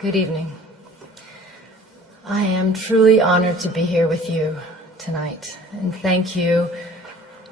Good evening. I am truly honored to be here with you tonight, and thank you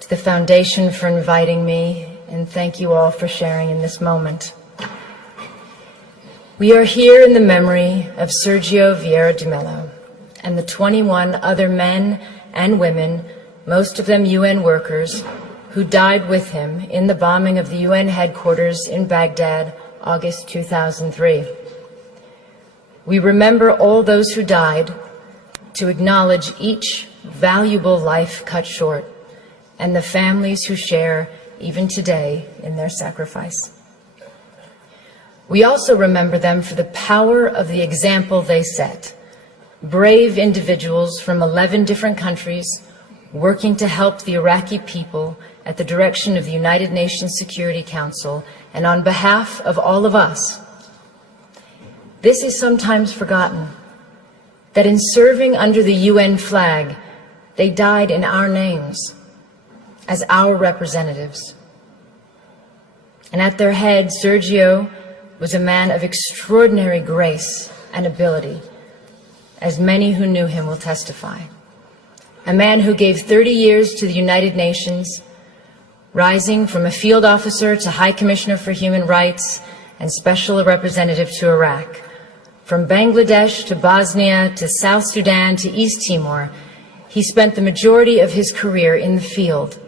to the Foundation for inviting me, and thank you all for sharing in this moment. We are here in the memory of Sergio Vieira de Mello and the 21 other men and women, most of them UN workers, who died with him in the bombing of the UN headquarters in Baghdad, August 2003. We remember all those who died to acknowledge each valuable life cut short and the families who share, even today, in their sacrifice. We also remember them for the power of the example they set. Brave individuals from 11 different countries working to help the Iraqi people at the direction of the United Nations Security Council and on behalf of all of us. This is sometimes forgotten, that in serving under the UN flag, they died in our names, as our representatives. And at their head, Sergio was a man of extraordinary grace and ability, as many who knew him will testify. A man who gave 30 years to the United Nations, rising from a field officer to High Commissioner for Human Rights and Special Representative to Iraq. From Bangladesh to Bosnia to South Sudan to East Timor, he spent the majority of his career in the field,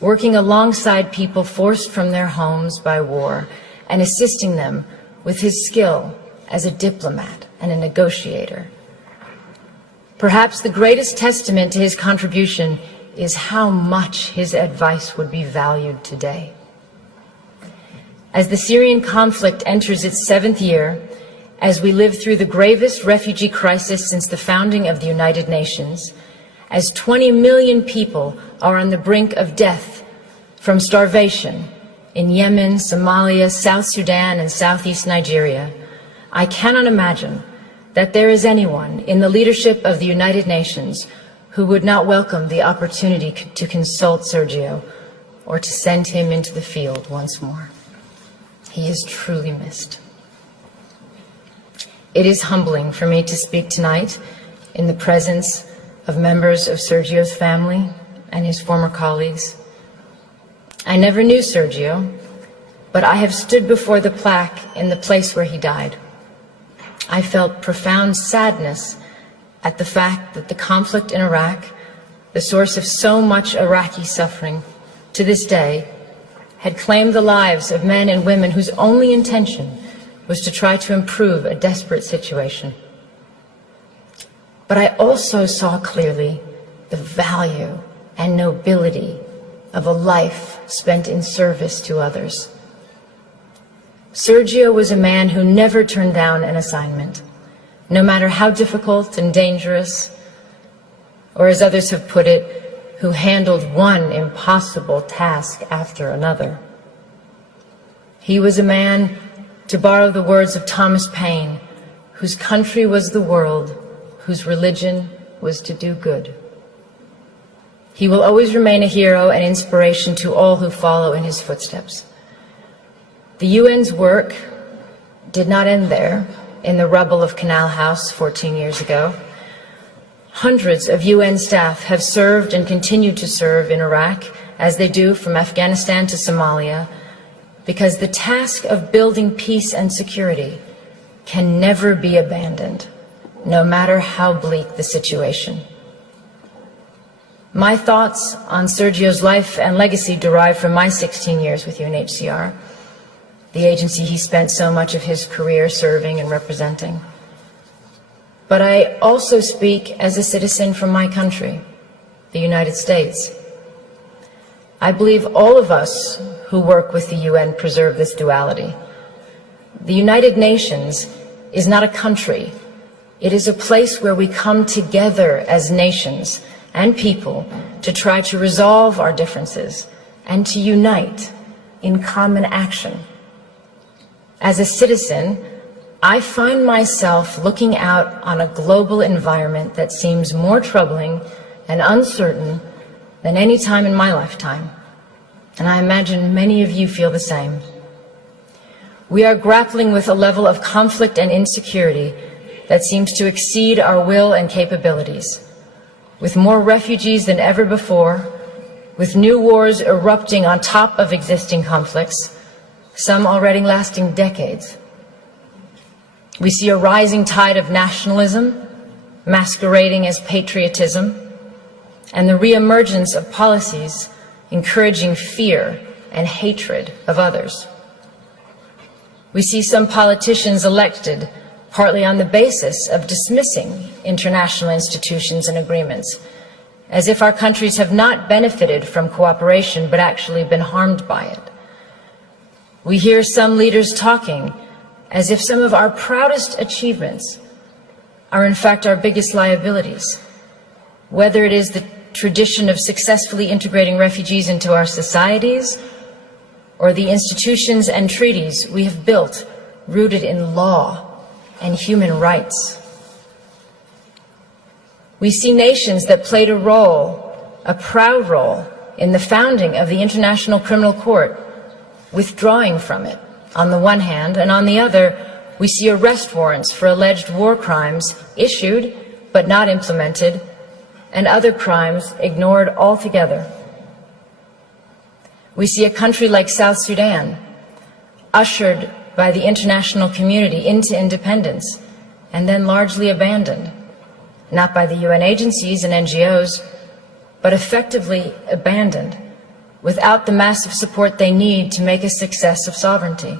working alongside people forced from their homes by war and assisting them with his skill as a diplomat and a negotiator. Perhaps the greatest testament to his contribution is how much his advice would be valued today. As the Syrian conflict enters its 7th year, as we live through the gravest refugee crisis since the founding of the United Nations, as 20 million people are on the brink of death from starvation in Yemen, Somalia, South Sudan, and Southeast Nigeria, I cannot imagine that there is anyone in the leadership of the United Nations who would not welcome the opportunity to consult Sergio or to send him into the field once more. He is truly missed. It is humbling for me to speak tonight in the presence of members of Sergio's family and his former colleagues. I never knew Sergio, but I have stood before the plaque in the place where he died. I felt profound sadness at the fact that the conflict in Iraq, the source of so much Iraqi suffering to this day, had claimed the lives of men and women whose only intention was to try to improve a desperate situation. But I also saw clearly the value and nobility of a life spent in service to others. Sergio was a man who never turned down an assignment, no matter how difficult and dangerous, or as others have put it, who handled one impossible task after another. He was a man, to borrow the words of Thomas Paine, whose country was the world, whose religion was to do good. He will always remain a hero and inspiration to all who follow in his footsteps. The UN's work did not end there, in the rubble of Canal House 14 years ago. Hundreds of UN staff have served and continue to serve in Iraq, as they do from Afghanistan to Somalia, because the task of building peace and security can never be abandoned, no matter how bleak the situation. My thoughts on Sergio's life and legacy derive from my 16 years with UNHCR, the agency he spent so much of his career serving and representing. But I also speak as a citizen from my country, the United States. I believe all of us who work with the UN preserve this duality. The United Nations is not a country. It is a place where we come together as nations and people to try to resolve our differences and to unite in common action. As a citizen, I find myself looking out on a global environment that seems more troubling and uncertain than any time in my lifetime. And I imagine many of you feel the same. We are grappling with a level of conflict and insecurity that seems to exceed our will and capabilities, with more refugees than ever before, with new wars erupting on top of existing conflicts, some already lasting decades. We see a rising tide of nationalism, masquerading as patriotism, and the reemergence of policies encouraging fear and hatred of others. We see some politicians elected partly on the basis of dismissing international institutions and agreements, as if our countries have not benefited from cooperation but actually been harmed by it. We hear some leaders talking as if some of our proudest achievements are in fact our biggest liabilities, whether it is the tradition of successfully integrating refugees into our societies or the institutions and treaties we have built rooted in law and human rights. We see nations that played a role, a proud role, in the founding of the International Criminal Court, withdrawing from it on the one hand, and on the other, we see arrest warrants for alleged war crimes issued but not implemented, and other crimes ignored altogether. We see a country like South Sudan, ushered by the international community into independence and then largely abandoned, not by the UN agencies and NGOs, but effectively abandoned without the massive support they need to make a success of sovereignty.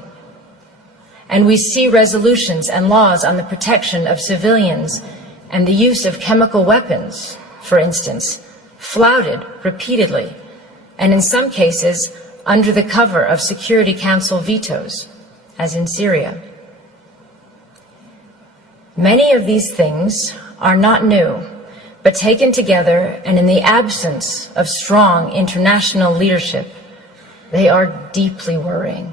And we see resolutions and laws on the protection of civilians and the use of chemical weapons, for instance, flouted repeatedly, and in some cases under the cover of Security Council vetoes, as in Syria. Many of these things are not new, but taken together and in the absence of strong international leadership, they are deeply worrying.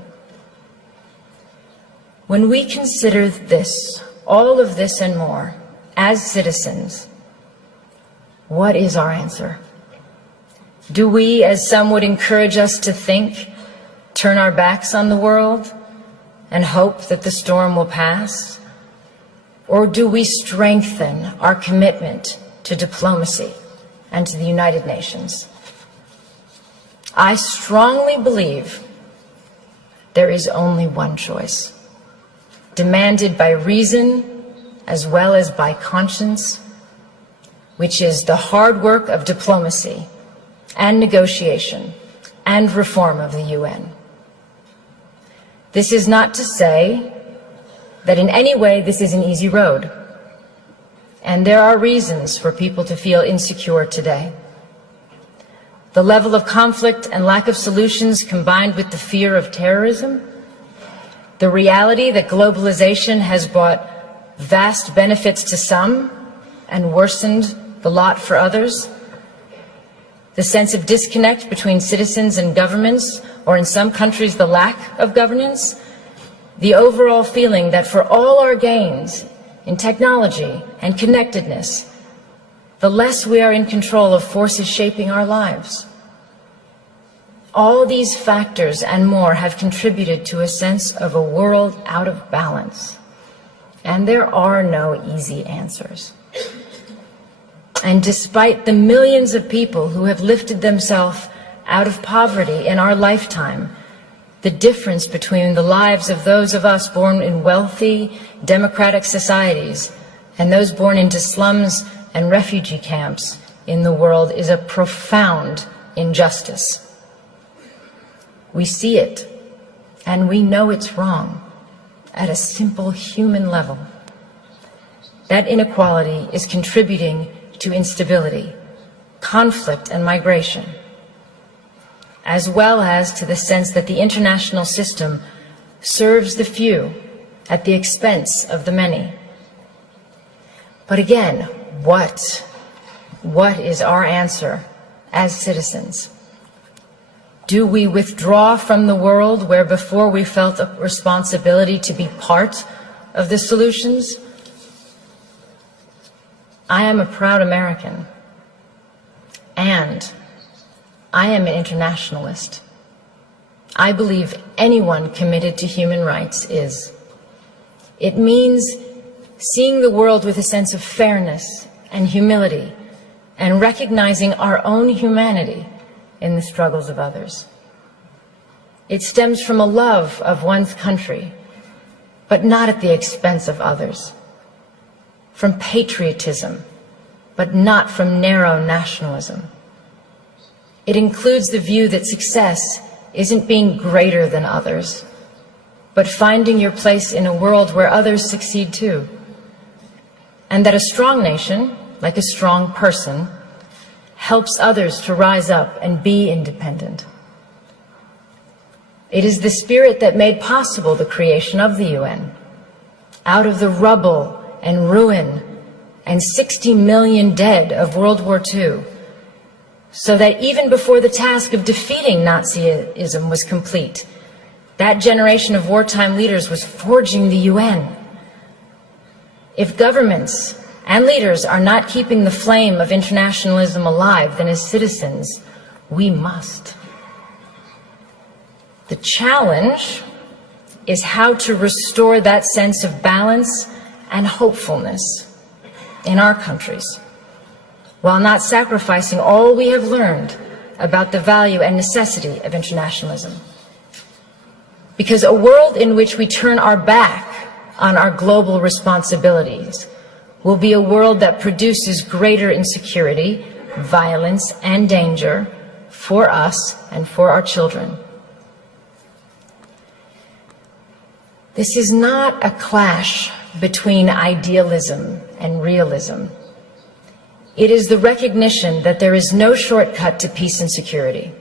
When we consider this, all of this and more, as citizens, what is our answer? Do we, as some would encourage us to think, turn our backs on the world and hope that the storm will pass? Or do we strengthen our commitment to diplomacy and to the United Nations? I strongly believe there is only one choice, demanded by reason as well as by conscience, which is the hard work of diplomacy and negotiation and reform of the UN. This is not to say that in any way this is an easy road, and there are reasons for people to feel insecure today. The level of conflict and lack of solutions combined with the fear of terrorism, the reality that globalization has brought vast benefits to some and worsened the lot for others, the sense of disconnect between citizens and governments, or in some countries the lack of governance, the overall feeling that for all our gains in technology and connectedness, the less we are in control of forces shaping our lives. All these factors and more have contributed to a sense of a world out of balance. And there are no easy answers. And despite the millions of people who have lifted themselves out of poverty in our lifetime, the difference between the lives of those of us born in wealthy, democratic societies and those born into slums and refugee camps in the world is a profound injustice. We see it, and we know it's wrong at a simple human level. That inequality is contributing to instability, conflict, and migration, as well as to the sense that the international system serves the few at the expense of the many. But again, what is our answer as citizens? Do we withdraw from the world where before we felt a responsibility to be part of the solutions? I am a proud American, and I am an internationalist. I believe anyone committed to human rights is. It means seeing the world with a sense of fairness and humility and recognizing our own humanity in the struggles of others. It stems from a love of one's country, but not at the expense of others. From patriotism, but not from narrow nationalism. It includes the view that success isn't being greater than others, but finding your place in a world where others succeed too. And that a strong nation, like a strong person, helps others to rise up and be independent. It is the spirit that made possible the creation of the UN. Out of the rubble and ruin and 60 million dead of World War II, so that even before the task of defeating Nazism was complete, that generation of wartime leaders was forging the UN. If governments and leaders are not keeping the flame of internationalism alive, then as citizens, we must. The challenge is how to restore that sense of balance and hopefulness in our countries, while not sacrificing all we have learned about the value and necessity of internationalism. Because a world in which we turn our back on our global responsibilities will be a world that produces greater insecurity, violence, and danger for us and for our children. This is not a clash between idealism and realism. It is the recognition that there is no shortcut to peace and security,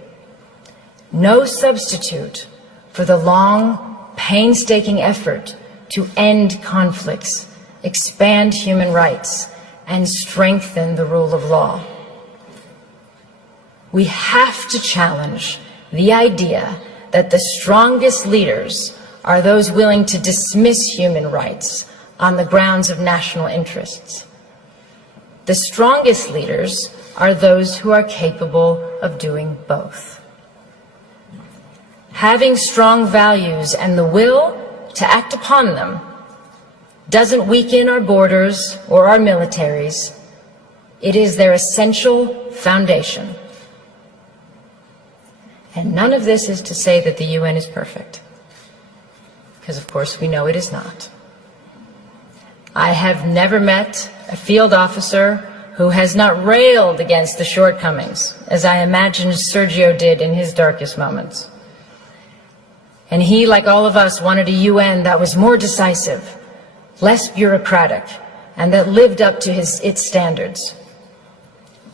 no substitute for the long, painstaking effort to end conflicts, expand human rights, and strengthen the rule of law. We have to challenge the idea that the strongest leaders are those willing to dismiss human rights on the grounds of national interests. The strongest leaders are those who are capable of doing both. Having strong values and the will to act upon them doesn't weaken our borders or our militaries. It is their essential foundation. And none of this is to say that the UN is perfect, because of course we know it is not. I have never met a field officer who has not railed against the shortcomings, as I imagine Sergio did in his darkest moments. And he, like all of us, wanted a UN that was more decisive, less bureaucratic, and that lived up to its standards.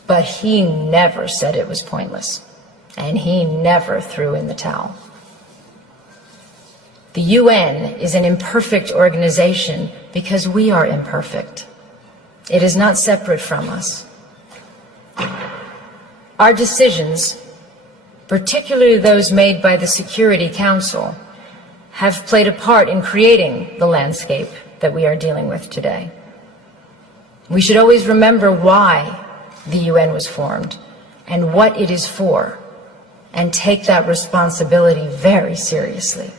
But he never said it was pointless, and he never threw in the towel. The UN is an imperfect organization because we are imperfect. It is not separate from us. Our decisions, particularly those made by the Security Council, have played a part in creating the landscape that we are dealing with today. We should always remember why the UN was formed and what it is for, and take that responsibility very seriously.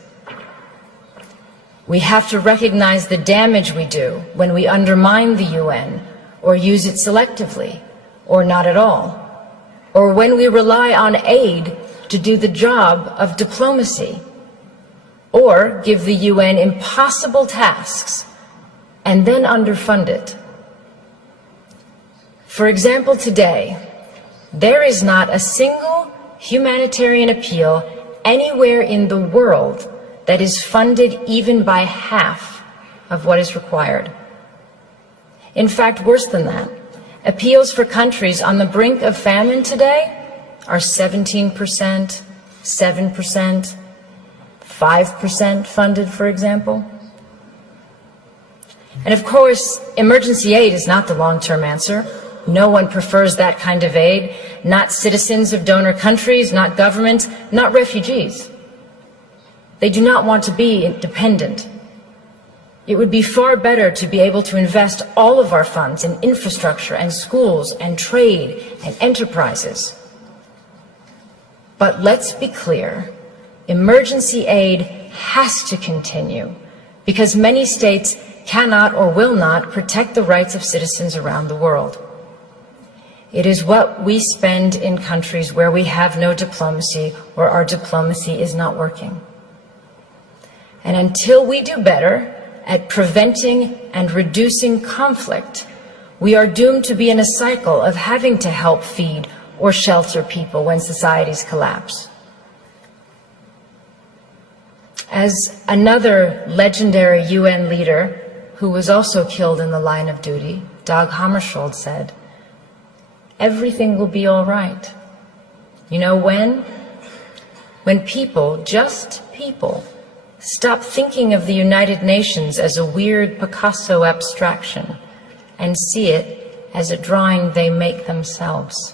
We have to recognize the damage we do when we undermine the UN or use it selectively or not at all, or when we rely on aid to do the job of diplomacy, or give the UN impossible tasks and then underfund it. For example, today, there is not a single humanitarian appeal anywhere in the world that is funded even by half of what is required. In fact, worse than that, appeals for countries on the brink of famine today are 17%, 7%, 5% funded, for example. And of course, emergency aid is not the long-term answer. No one prefers that kind of aid, not citizens of donor countries, not governments, not refugees. They do not want to be dependent. It would be far better to be able to invest all of our funds in infrastructure and schools and trade and enterprises. But let's be clear, emergency aid has to continue because many states cannot or will not protect the rights of citizens around the world. It is what we spend in countries where we have no diplomacy or our diplomacy is not working. And until we do better at preventing and reducing conflict, we are doomed to be in a cycle of having to help feed or shelter people when societies collapse. As another legendary UN leader who was also killed in the line of duty, Dag Hammarskjöld, said, "Everything will be all right." You know when? When people, just people, stop thinking of the United Nations as a weird Picasso abstraction and see it as a drawing they make themselves.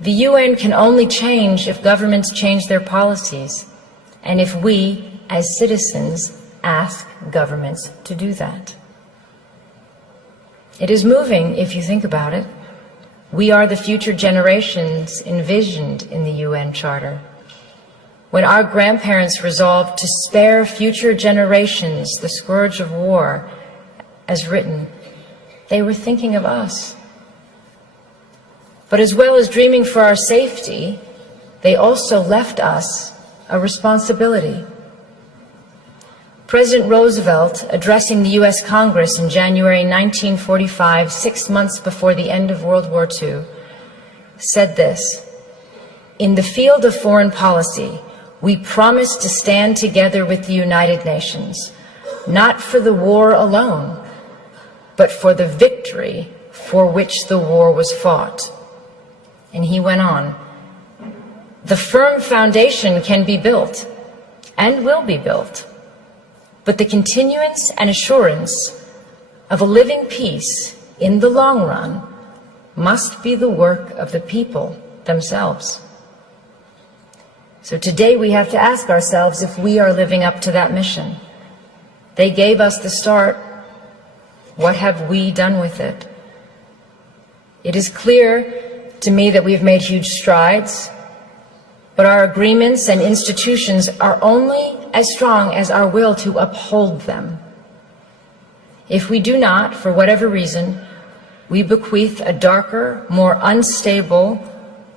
The UN can only change if governments change their policies, and if we, as citizens, ask governments to do that. It is moving, if you think about it. We are the future generations envisioned in the UN Charter. When our grandparents resolved to spare future generations the scourge of war, as written, they were thinking of us. But as well as dreaming for our safety, they also left us a responsibility. President Roosevelt, addressing the US Congress in January 1945, 6 months before the end of World War II, said this: "In the field of foreign policy, we promise to stand together with the United Nations, not for the war alone, but for the victory for which the war was fought." And he went on, "The firm foundation can be built and will be built, but the continuance and assurance of a living peace in the long run must be the work of the people themselves." So today we have to ask ourselves if we are living up to that mission. They gave us the start. What have we done with it? It is clear to me that we've made huge strides, but our agreements and institutions are only as strong as our will to uphold them. If we do not, for whatever reason, we bequeath a darker, more unstable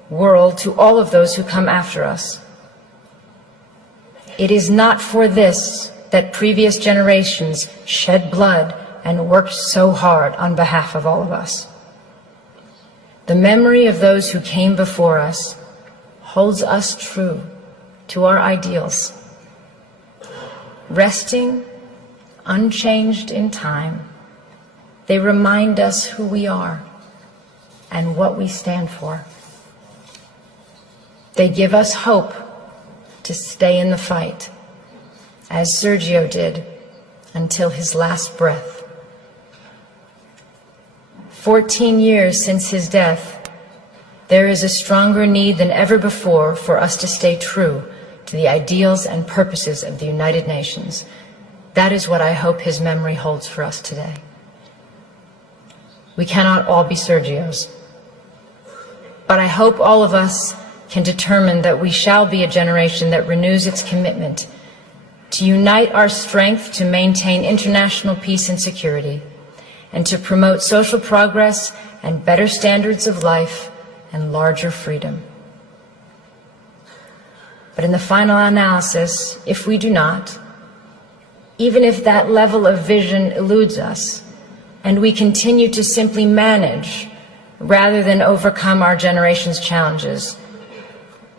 world to all of those who come after us. It is not for this that previous generations shed blood and worked so hard on behalf of all of us. The memory of those who came before us holds us true to our ideals, resting unchanged in time. They remind us who we are and what we stand for. They give us hope to stay in the fight, as Sergio did until his last breath. 14 years since his death, there is a stronger need than ever before for us to stay true to the ideals and purposes of the United Nations. That is what I hope his memory holds for us today. We cannot all be Sergios, but I hope all of us can determine that we shall be a generation that renews its commitment to unite our strength to maintain international peace and security, and to promote social progress and better standards of life and larger freedom. But in the final analysis, if we do not, even if that level of vision eludes us, and we continue to simply manage rather than overcome our generation's challenges,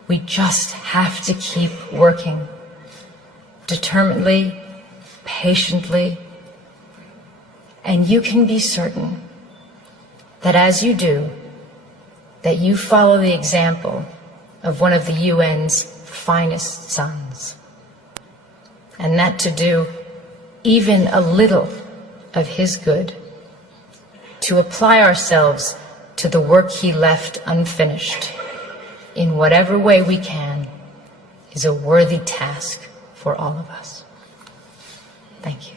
we just have to keep working, determinedly, patiently, and you can be certain that as you do, that you follow the example of one of the UN's finest sons, and that to do even a little of his good, to apply ourselves to the work he left unfinished, in whatever way we can, is a worthy task for all of us. Thank you.